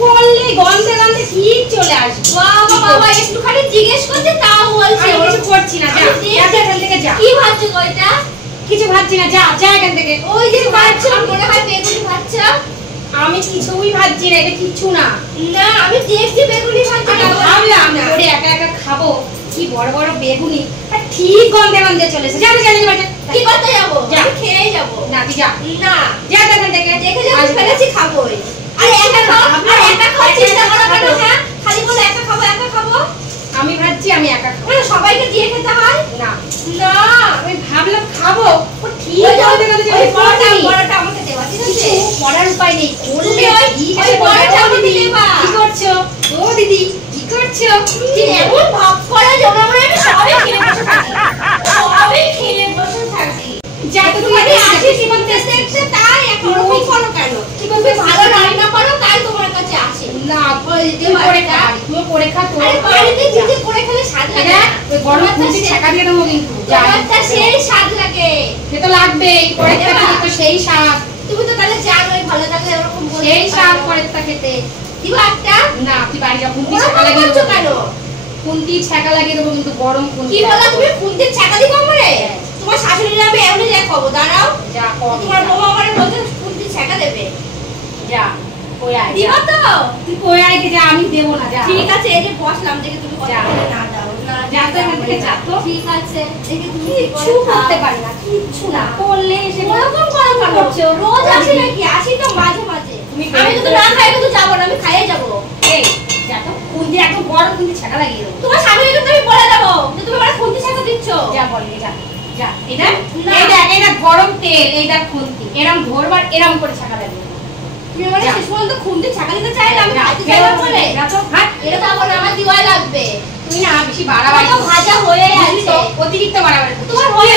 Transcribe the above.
করলে গন্ধে গন্ধে কি চলে আসবে। বাবা বাবা একটুখানি জিজ্ঞেস করতে তাও বলছে আমি কিছু করছি না, যা যা এখান থেকে যা। কি ভাবছো ওইটা? কিছু ভাবছি না, যা যা এখান থেকে। ওই যে ভাবছো মনে হয় বেগুনি ভাবছো। আমি কিছুই ভাবছি না, এটা কিচ্ছু না। না আমি দেখছি বেগুনি ভাবছো। আমি ভাবলাম করে একা একা খাবো, কি বড় বড় বেগুনি, আর ঠিক গন্ধে গন্ধে চলেছে। যা যা যা যা। কি করতে যাবো? যা খেয়ে যাবো। না তুই যা না যা এখান থেকে। দেখে যা ফেলেছি খাবোই। আরে একা খাও, আরে একা খাওয়ার চেষ্টা করো কেন? হ্যাঁ খালি বলে একা খাবো একা খাবো। আমি ভাবছি আমি একা খাবো। মানে সবাইকে দিয়ে খেতে হয় না না। আমি ভাবলাম খাবো, ও ঠিক ওই গন্ধে গন্ধে চলেছে। বড়টা আমাকে দেওয়া, ঠিক আছে? কিছু করার উপায় নেই। তুমি ওই বড়টা আমাকে দেবা। কি করছো ও দিদি, কি করছো? তুমি এমন ভাব করে জমা করে আমি সবই খেয়ে বসে থাকি, সবই খেয়ে বসে থাকি। যা তো তুমি তুমি আসি কি করতে এসেছে তাই এখন ওরকম করো কেন? তুমি ভালো রান্না করো তাই তোমার কাছে আসে। না তুই করে খা, তুই করে খা। তো আরে বাড়িতে নিজে করে খেলে স্বাদ লাগে না? ওই গরম খুঁটি ছেঁকা দিয়ে দেবো কিন্তু। তোমারটা সেই স্বাদ লাগে। সে তো লাগবেই, করে খেতে তো সেই স্বাদ। তুমি তো তাহলে জানোই ভালো থাকলে এরকম বলতে সেই স্বাদ করেটা খেতে। দিবা একটা? না তুই বাড়ি যা, খুন্তি ওরকম ছেঁকা লাগিয়ে করছো দেবো। কেন? খুন্তি ছেঁকা লাগিয়ে দেবো কিন্তু, গরম খুন্তি। কি বলো তুমি খুন্তির ছাকা দিবা আমারে? তোমার শাশুড়িরা আমি এমনি দেখাবো, দাঁড়াও। যা কর। তোমার বউ আমারে বলছে খুন্তির ছাকা দেবে। যা কই আয়। দিবা তো? তুই কই আয় যা, আমি দেবো না। যা ঠিক আছে, এই যে বসলাম দেখে তুমি কথা বলে না দাও না। যা তো এখান থেকে যা তো। ঠিক আছে, দেখে তুমি কিচ্ছু করতে পারি না, কিচ্ছু না করলে এসে ওরকম করো কেন? রোজ আসি নাকি? আসি তো মাঝে মাঝে। আমি তো না খাই তো যাবো না, আমি খাইয়ে যাবো। এই যা তো, খুন্তি একদম বড় খুন্তি ছেঁকা লাগিয়ে দেবো। তোমার শাশুড়িকে তুমি বলে দেবো যে তুমি আমার খুন্তি ছাকা দিচ্ছ। যা বলি যা যা। এটা এটা গরম তেল, এইটা খুন্তি, এরম ধরবার এরম করে ছেঁকা লাগিয়ে দেবো। তুমি আমার শেষ পর্যন্ত খুন্তি ছাকা দিতে চাইলে আমি খাইতে চাইবো বলে। যা তো হাট। এটা তো আমার দিওয়াই লাগবে। তুই না বেশি বাড়াবাড়ি ভাজা হয়ে আছে। অতিরিক্ত বাড়াবাড়ি। তোমার হয়ে